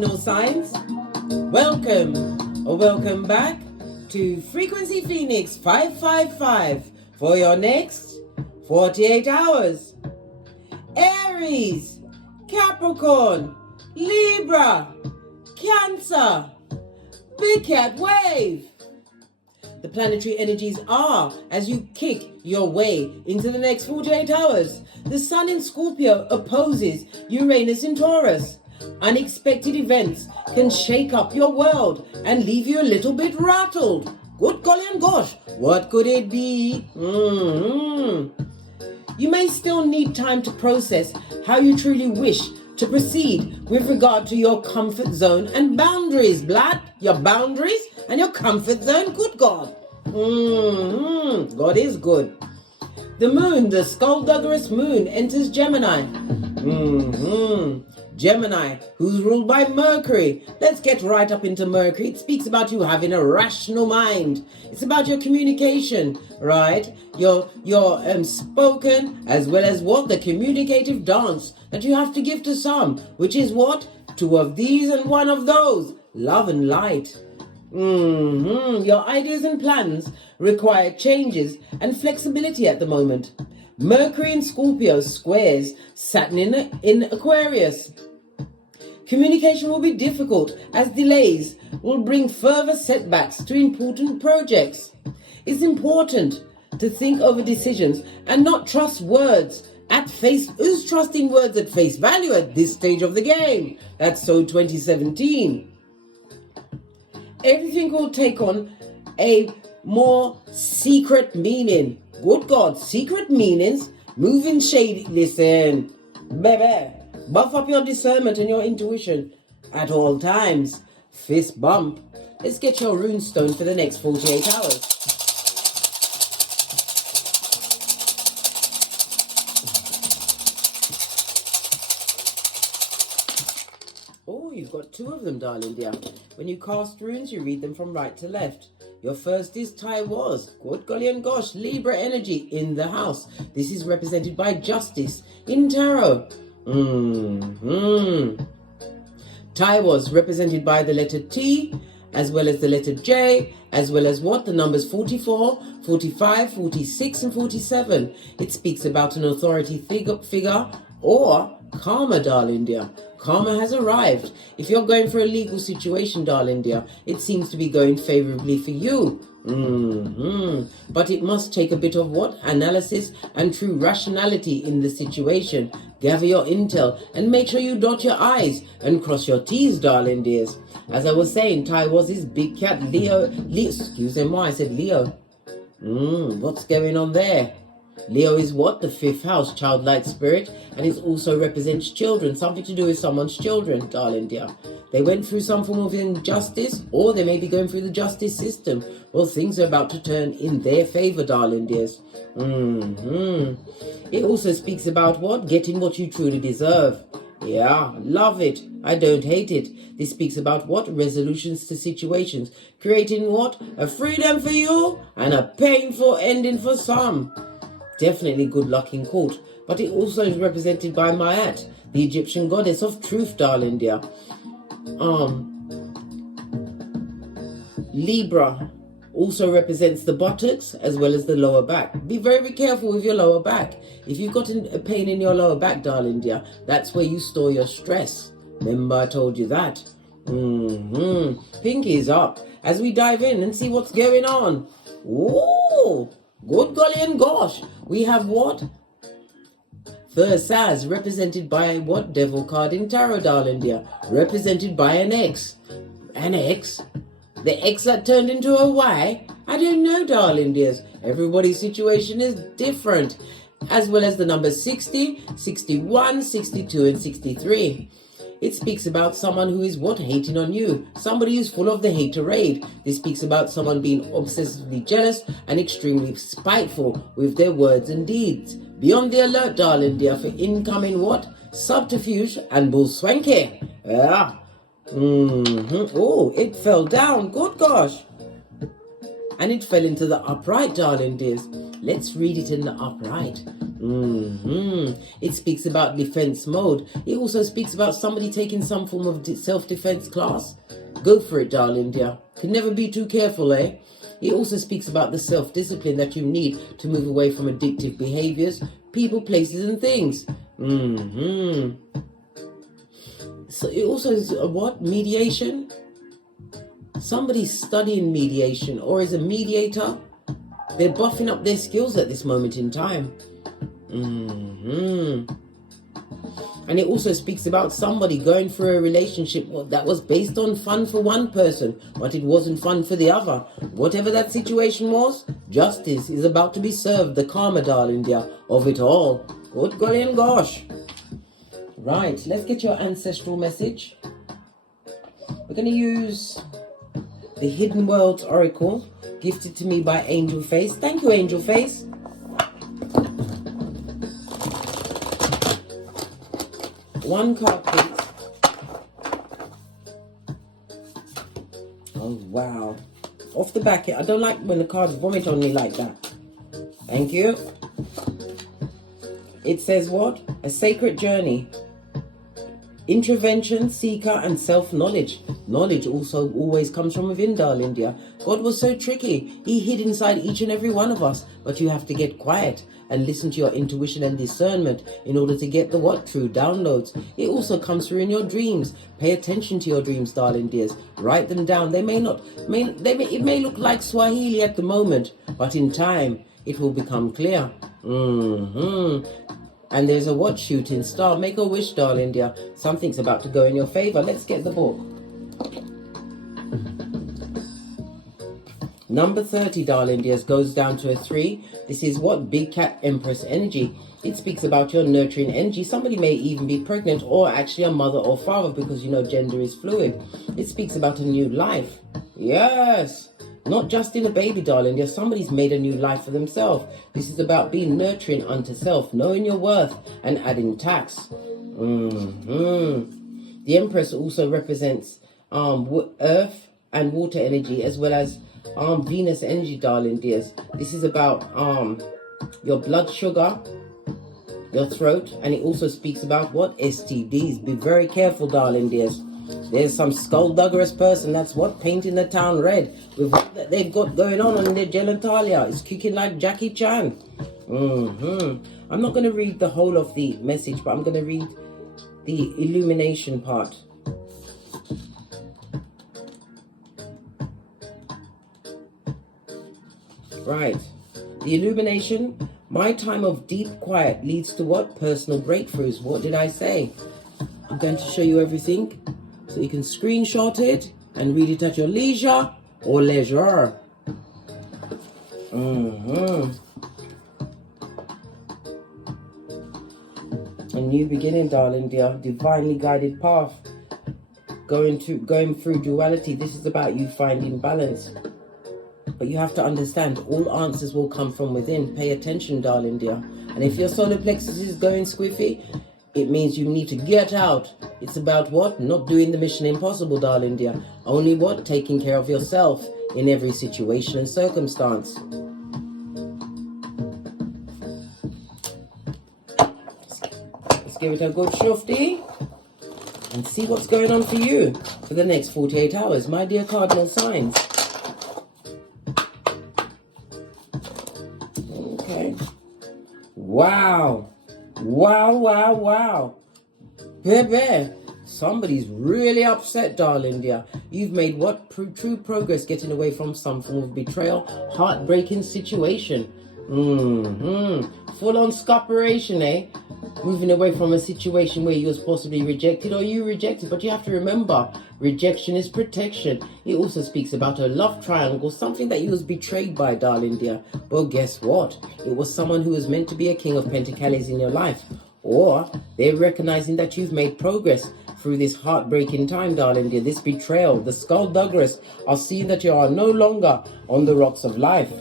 cardinal signs? Welcome or welcome back to Frequency Phoenix 555 for your next 48 hours. Aries, Capricorn, Libra, Cancer, Big Cat Wave. The planetary energies are as you kick your way into the next 48 hours. The Sun in Scorpio opposes Uranus in Taurus. Unexpected events can shake up your world and leave you a little bit rattled. Good golly and gosh, what could it be? You may still need time to process how you truly wish to proceed with regard to your comfort zone and boundaries, blood. Your boundaries and your comfort zone, good God. God is good. The moon, the skullduggerous moon, enters Gemini. Gemini, who's ruled by Mercury. Let's get right up into Mercury. It speaks about you having a rational mind. It's about your communication, right? Your spoken, as well as what? The communicative dance that you have to give to some, which is what? Two of these and one of those. Love and light. Your ideas and plans require changes and flexibility at the moment. Mercury in Scorpio squares Saturn in Aquarius. Communication will be difficult as delays will bring further setbacks to important projects. It's important to think over decisions and not trust words at face. Who's trusting words at face value at this stage of the game? That's so 2017. Everything will take on a more secret meaning. Good God, secret meanings, moving shady. Listen, baby, buff up your discernment and your intuition at all times. Fist bump. Let's get your runestone for the next 48 hours. Oh, you've got two of them, darling dear. When you cast runes, you read them from right to left. Your first is Taiwas. Good golly and gosh, Libra energy in the house. This is represented by Justice in Tarot. Taiwas represented by the letter T, as well as the letter J, as well as what? The numbers 44, 45, 46, and 47. It speaks about an authority figure or karma, darling dear. Karma has arrived. If you're going for a legal situation, darling dear, it seems to be going favorably for you. But it must take a bit of what? Analysis and true rationality in the situation. Gather your intel and make sure you dot your I's and cross your T's, darling dears. As I was saying, Ty was his big cat, Leo, excuse me, I said Leo. What's going on there? Leo is what? The fifth house, childlike spirit, and it also represents children, something to do with someone's children, darling dear. They went through some form of injustice, or they may be going through the justice system. Well, things are about to turn in their favor, darling dears. It also speaks about what? Getting what you truly deserve. Yeah, love it. I don't hate it. This speaks about what? Resolutions to situations. Creating what? A freedom for you and a painful ending for some. Definitely good luck in court, but it also is represented by Ma'at, the Egyptian goddess of truth, darling dear. Libra also represents the buttocks as well as the lower back. Be very careful with your lower back. If you've got a pain in your lower back, darling dear, that's where you store your stress. Remember I told you that. Pinky is up as we dive in and see what's going on. Ooh! Good golly and gosh, we have what? Thursaz, represented by what? Devil card in tarot, darling dear. Represented by an X. An X? The X that turned into a Y? I don't know, darling dears. Everybody's situation is different. As well as the numbers 60, 61, 62, and 63. It speaks about someone who is what? Hating on you. Somebody who's full of the haterade. This speaks about someone being obsessively jealous and extremely spiteful with their words and deeds. Be on the alert, darling dear, for incoming what? Subterfuge and bull swanky. Yeah. Oh, it fell down. Good gosh. And it fell into the upright, darling dears. Let's read it in the upright. It speaks about defense mode. It also speaks about somebody taking some form of self-defense class. Go for it, darling dear. Can never be too careful, eh? It also speaks about the self-discipline that you need to move away from addictive behaviors, people, places, and things. So it also is a what? Mediation? Somebody's studying mediation or is a mediator. They're buffing up their skills at this moment in time. And it also speaks about somebody going through a relationship that was based on fun for one person, but it wasn't fun for the other. Whatever that situation was, justice is about to be served. The karma, darling dear, of it all. Good golly gosh. Right, let's get your ancestral message. We're going to use the Hidden Worlds Oracle, gifted to me by Angel Face. Thank you, Angel Face. One card, please. Oh, wow. Off the back, I don't like when the cards vomit on me like that. Thank you. It says what? A sacred journey. Intervention, seeker, and self-knowledge. Knowledge also always comes from within, darling dear. God was so tricky. He hid inside each and every one of us. But you have to get quiet and listen to your intuition and discernment in order to get the what? True downloads. It also comes through in your dreams. Pay attention to your dreams, darling dears. Write them down. It may look like Swahili at the moment, but in time it will become clear. And there's a what? Shooting star. Make a wish, darling dear. Something's about to go in your favor. Let's get the book. Number 30, darling dears, goes down to a 3. This is what? Big Cat Empress energy. It speaks about your nurturing energy. Somebody may even be pregnant or actually a mother or father, because you know gender is fluid. It speaks about a new life. Yes. Not just in a baby, darling dear. Somebody's made a new life for themselves. This is about being nurturing unto self, knowing your worth, and adding tax. The Empress also represents earth and water energy, as well as Venus energy, darling dears. This is about your blood sugar, your throat, and it also speaks about what? STDs. Be very careful, darling dears. There's some skullduggerous person that's what? Painting the town red with what that they've got going on their genitalia. It's kicking like Jackie Chan. I'm not going to read the whole of the message, but I'm going to read the illumination part. Right. The illumination. My time of deep quiet leads to what? Personal breakthroughs. What did I say? I'm going to show you everything so you can screenshot it and read it at your leisure or leisure. A new beginning, darling dear. Divinely guided path. Going through duality. This is about you finding balance. But you have to understand, all answers will come from within. Pay attention, darling dear. And if your solar plexus is going squiffy, it means you need to get out. It's about what? Not doing the mission impossible, darling dear. Only what? Taking care of yourself in every situation and circumstance. Let's give it a good shufty and see what's going on for you for the next 48 hours, my dear cardinal signs. Okay. Wow. Wow, wow, wow. Baby, somebody's really upset, darling dear. You've made what? True progress getting away from some form of betrayal, heartbreaking situation. Full-on scoperation, eh? Moving away from a situation where you was possibly rejected or you rejected. But you have to remember, rejection is protection. It also speaks about a love triangle, something that you was betrayed by, darling dear. Well, guess what? It was someone who was meant to be a king of pentacles in your life. Or they're recognizing that you've made progress through this heartbreaking time, darling dear. This betrayal, the skullduggerous are seeing that you are no longer on the rocks of life.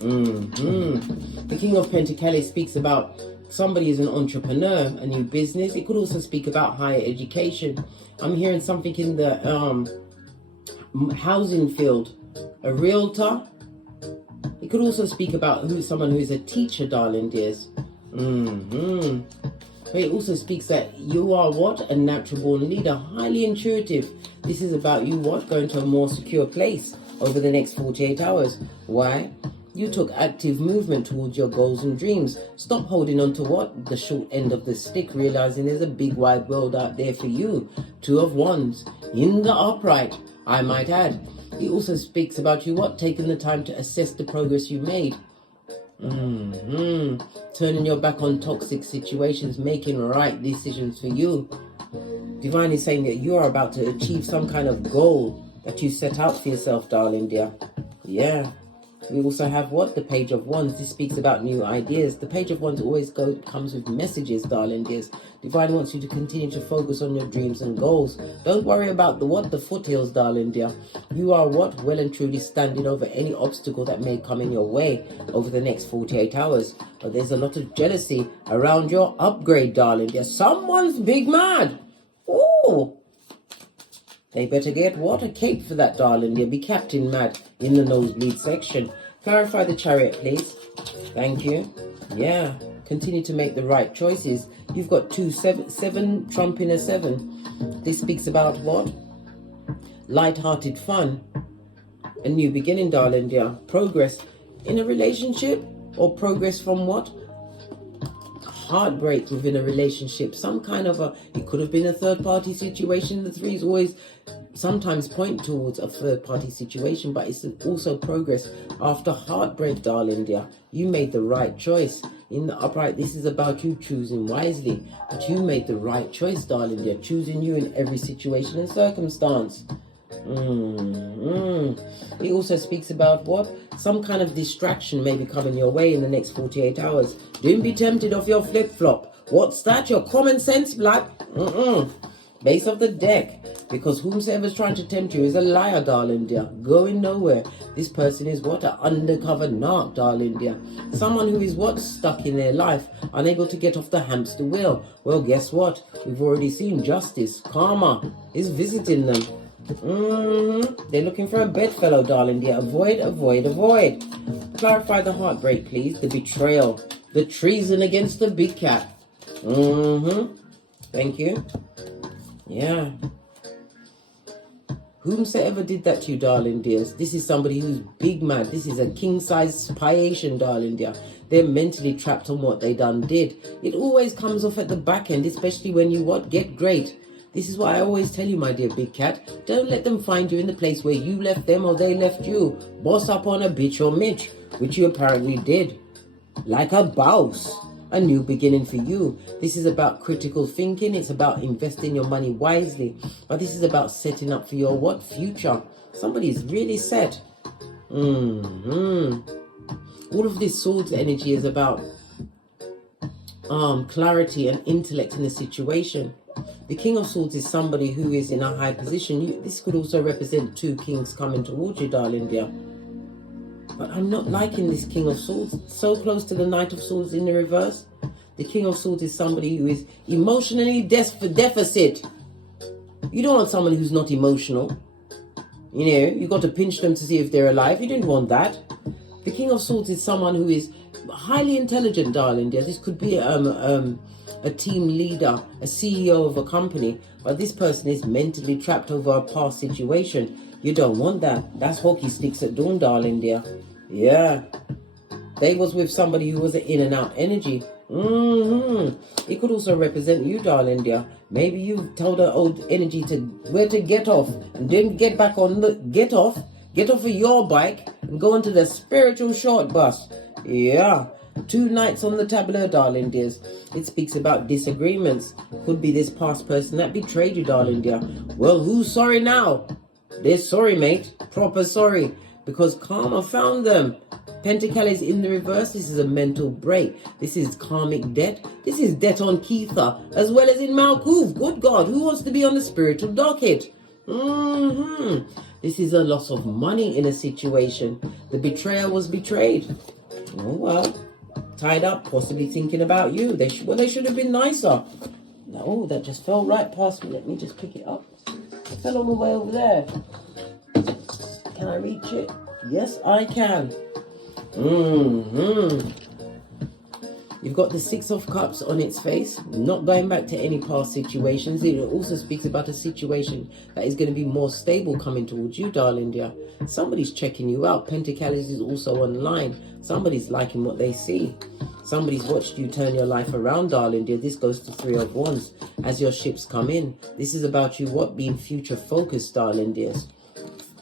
The King of Pentacles speaks about somebody is an entrepreneur, a new business. It could also speak about higher education. I'm hearing something in the housing field. A realtor. It It could also speak about someone who is a teacher, darling dears. But it also speaks that you are what? A natural born leader, highly intuitive. This is about you what? Going to a more secure place over the next 48 hours. Why? You took active movement towards your goals and dreams. Stop holding on to what? The short end of the stick, realizing there's a big wide world out there for you. 2 of Wands in the upright, I might add. It also speaks about you what? Taking the time to assess the progress you made. Turning your back on toxic situations, making right decisions for you. Divine is saying that you are about to achieve some kind of goal that you set out for yourself, darling dear. Yeah. We also have what? The Page of Wands. This speaks about new ideas. The Page of Wands always comes with messages, darling dears. Divine wants you to continue to focus on your dreams and goals. Don't worry about the what? The foothills, darling dear. You are what? Well and truly standing over any obstacle that may come in your way over the next 48 hours. But there's a lot of jealousy around your upgrade, darling dear. Someone's big mad. Ooh. They better get what? A cape for that, darling dear. Be Captain Mad in the nosebleed section. Clarify the Chariot, please. Thank you. Yeah. Continue to make the right choices. You've got 7 trump in a 7. This speaks about what? Light-hearted fun. A new beginning, darling dear. Progress in a relationship, or progress from what? Heartbreak within a relationship. Some kind of it could have been a third-party situation. The 3s always sometimes point towards a third-party situation, but it's also progress after heartbreak, darling dear. You made the right choice. In the upright, this is about you choosing wisely. But you made the right choice, darling dear. Choosing you in every situation and circumstance. It also speaks about what? Some kind of distraction may be coming your way in the next 48 hours. Don't be tempted off your flip-flop. What's that? Your common sense, black? Base of the deck. Because whomsoever's trying to tempt you is a liar, darling dear. Going nowhere. This person is what? An undercover narc, darling dear. Someone who is what? Stuck in their life. Unable to get off the hamster wheel. Well, guess what? We've already seen justice. Karma is visiting them. They're looking for a bedfellow, darling dear. Avoid, avoid, avoid. Clarify the heartbreak, please. The betrayal. The treason against the big cat. Thank you. Yeah. Whomsoever did that to you, darling dears, this is somebody who's big mad. This is a king-size spiation, darling dear. They're mentally trapped on what they done did. It always comes off at the back end, especially when you what? Get great. This is why I always tell you, my dear big cat, don't let them find you in the place where you left them or they left you. Boss up on a bitch or Mitch, which you apparently did. Like a boss. A new beginning for you. This is about critical thinking. It's about investing your money wisely. But this is about setting up for your what? Future. Somebody's really set. All of this swords energy is about clarity and intellect in the situation. The King of Swords is somebody who is in a high position. This could also represent 2 kings coming towards you, darling dear. But I'm not liking this King of Swords. So close to the Knight of Swords in the reverse. The King of Swords is somebody who is emotionally deficit. You don't want someone who's not emotional. You know, you got to pinch them to see if they're alive. You didn't want that. The King of Swords is someone who is highly intelligent, darling dear. This could be a team leader, a CEO of a company. But this person is mentally trapped over a past situation. You don't want that. That's hockey sticks at dawn, darling dear. Yeah. They was with somebody who was an in and out energy. It could also represent you, darling dear. Maybe you've told her old energy to where to get off and didn't get back on the get off of your bike and go into the spiritual short bus. Yeah. 2 knights on the tableau, darling dears. It speaks about disagreements. Could be this past person that betrayed you, darling dear. Well, who's sorry now? They're sorry, mate. Proper sorry. Because karma found them. Pentacle is in the reverse. This is a mental break. This is karmic debt. This is debt on Keitha, as well as in Malkuth. Good God, who wants to be on the spiritual docket? This is a loss of money in a situation. The betrayer was betrayed. Oh, well. Tied up, possibly thinking about you. They should have been nicer. Oh, that just fell right past me. Let me just pick it up. It fell on the way over there. Can I reach it? Yes, I can. You've got the Six of Cups on its face, not going back to any past situations. It also speaks about a situation that is going to be more stable coming towards you, darling dear. Somebody's checking you out. Pentacles is also online. Somebody's liking what they see. Somebody's watched you turn your life around, darling dear. This goes to Three of Wands as your ships come in. This is about you, what, being future focused, darling dears.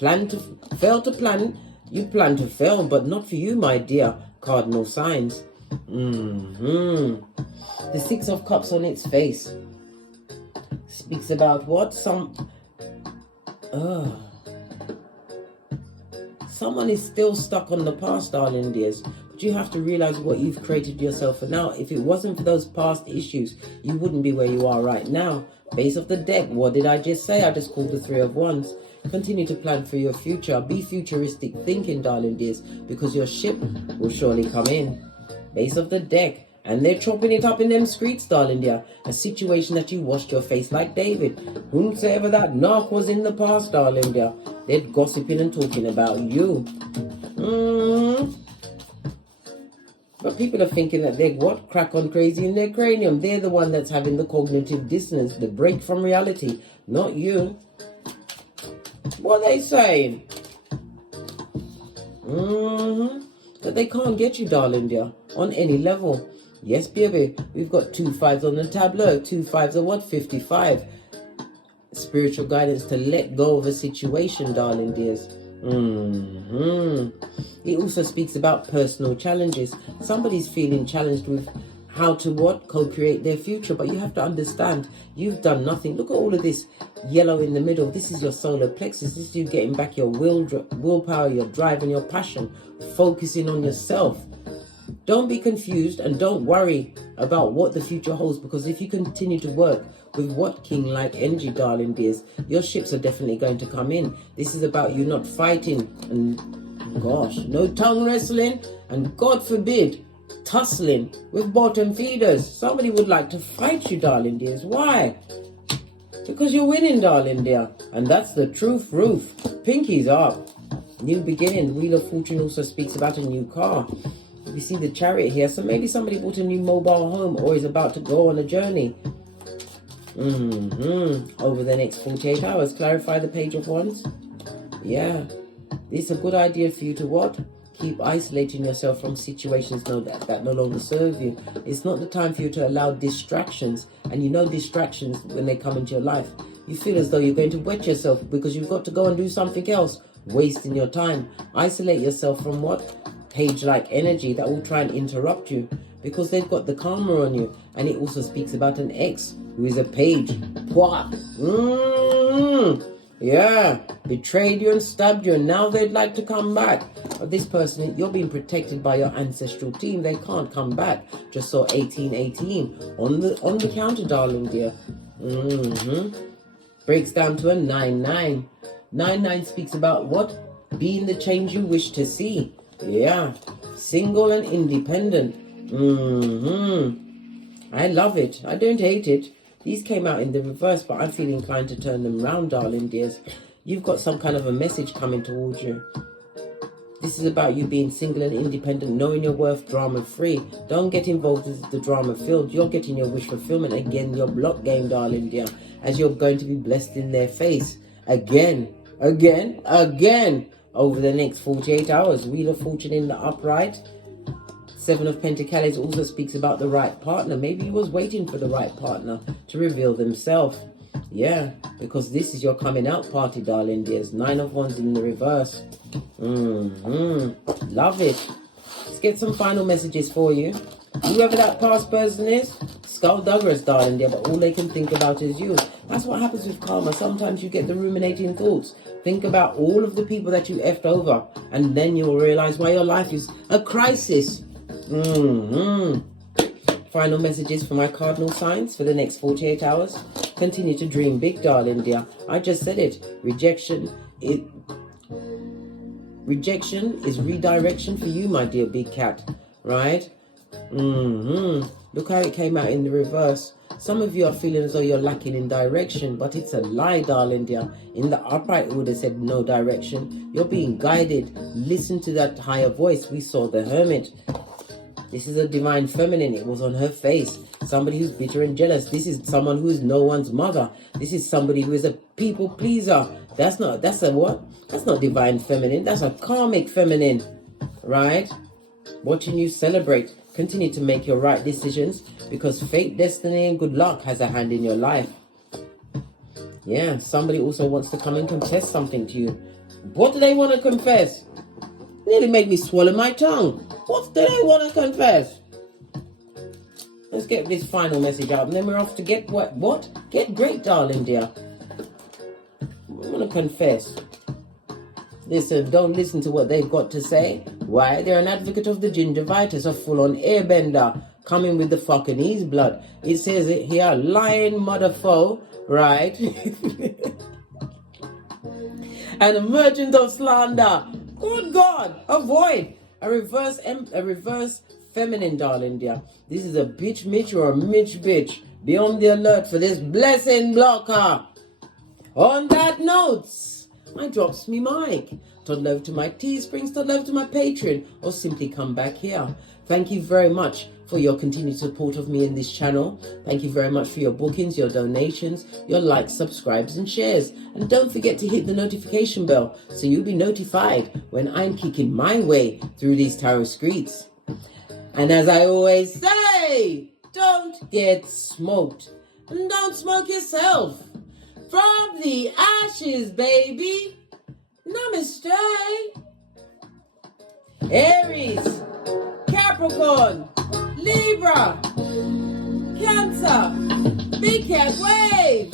Fail to plan. You plan to fail, but not for you, my dear cardinal signs. The Six of Cups on its face speaks about what? Someone is still stuck on the past, darling dears. But you have to realize what you've created yourself for now. If it wasn't for those past issues, you wouldn't be where you are right now. Base of the deck, what did I just say? I just called the Three of Wands. Continue to plan for your future. Be futuristic thinking, darling dears, because your ship will surely come in. Base of the deck, and they're chopping it up in them streets, darling dear. A situation that you washed your face like David. Whomsoever that narc was in the past, darling dear, they're gossiping and talking about you. But people are thinking that they're what? Crack on crazy in their cranium. They're the one that's having the cognitive dissonance, the break from reality, not you. What are they saying? That they can't get you, darling dear, on any level. Yes, baby, we've got 2 5s on the tableau. 2 5s are what? 55. Spiritual guidance to let go of a situation, darling dears. It also speaks about personal challenges. Somebody's feeling challenged with how to what? Co-create their future. But you have to understand, you've done nothing. Look at all of this yellow in the middle. This is your solar plexus. This is you getting back your willpower, your drive and your passion. Focusing on yourself. Don't be confused and don't worry about what the future holds, because if you continue to work with what king-like energy, darling dears, your ships are definitely going to come in. This is about you not fighting and, gosh, no tongue wrestling and, God forbid, tussling with bottom feeders. Somebody would like to fight you, darling dears. Why? Because you're winning, darling dear. And that's the truth, roof. Pinkies up. New beginning. Wheel of Fortune also speaks about a new car. We see the Chariot here. So maybe somebody bought a new mobile home or is about to go on a journey. Over the next 48 hours. Clarify the Page of Wands. Yeah. It's a good idea for you to what? Keep isolating yourself from situations that no longer serve you. It's not the time for you to allow distractions. And you know distractions, when they come into your life, you feel as though you're going to wet yourself because you've got to go and do something else. Wasting your time. Isolate yourself from what? Page-like energy that will try and interrupt you, because they've got the karma on you. And it also speaks about an ex who is a page. What? Yeah, betrayed you and stabbed you, and now they'd like to come back. But this person, you're being protected by your ancestral team. They can't come back. Just saw 1818 on the counter, darling dear. Breaks down to a 9-9. 9-9 speaks about what? Being the change you wish to see. Yeah, single and independent. I love it. I don't hate it. These came out in the reverse, but I feel inclined to turn them round, darling dears. You've got some kind of a message coming towards you. This is about you being single and independent, knowing your worth, drama-free. Don't get involved with the drama field. You're getting your wish fulfillment again, your block game, darling dear, as you're going to be blessed in their face. Again, over the next 48 hours. Wheel of Fortune in the upright. 7 of Pentacles also speaks about the right partner. Maybe you was waiting for the right partner to reveal themselves. Yeah, because this is your coming out party, darling dears. 9 of Wands in the reverse. Love it. Let's get some final messages for you. Whoever that past person is, skullduggerous, darling dear, but all they can think about is you. That's what happens with karma. Sometimes you get the ruminating thoughts. Think about all of the people that you effed over, and then you'll realize why your life is a crisis. Final messages for my cardinal signs for the next 48 hours. Continue to dream big, darling dear. I just said it. Rejection is redirection for you, my dear big cat. Right? Look how it came out in the reverse. Some of you are feeling as though you're lacking in direction, but it's a lie, darling dear. In the upright order said no direction. You're being guided. Listen to that higher voice. We saw the Hermit. This is a divine feminine. It was on her face. Somebody who's bitter and jealous. This is someone who is no one's mother. This is somebody who is a people pleaser. That's a what? That's not divine feminine. That's a karmic feminine. Right? Watching you celebrate. Continue to make your right decisions, because fate, destiny, and good luck has a hand in your life. Yeah, somebody also wants to come and confess something to you. What do they want to confess? Nearly made me swallow my tongue. What do they want to confess? Let's get this final message out, and then we're off to get what? Get great, darling dear. I want to confess. Listen, don't listen to what they've got to say. Why? They're an advocate of the gingivitis, a full-on airbender, coming with the fucking ease blood. It says it here, lying mother foe, right? An emergence of slander. Good God, avoid. A reverse feminine, darling dear. This is a bitch Mitch or a Mitch bitch. Be on the alert for this blessing blocker. On that note, I drops me mic. Todd love to my Teesprings, Todd love to my Patreon, or simply come back here. Thank you very much for your continued support of me in this channel. Thank you very much for your bookings, your donations, your likes, subscribes, and shares. And don't forget to hit the notification bell so you'll be notified when I'm kicking my way through these tarot streets. And as I always say, don't get smoked. And don't smoke yourself. From the ashes, baby. Namaste. Aries, Capricorn, Libra, Cancer, Big Cat Wave.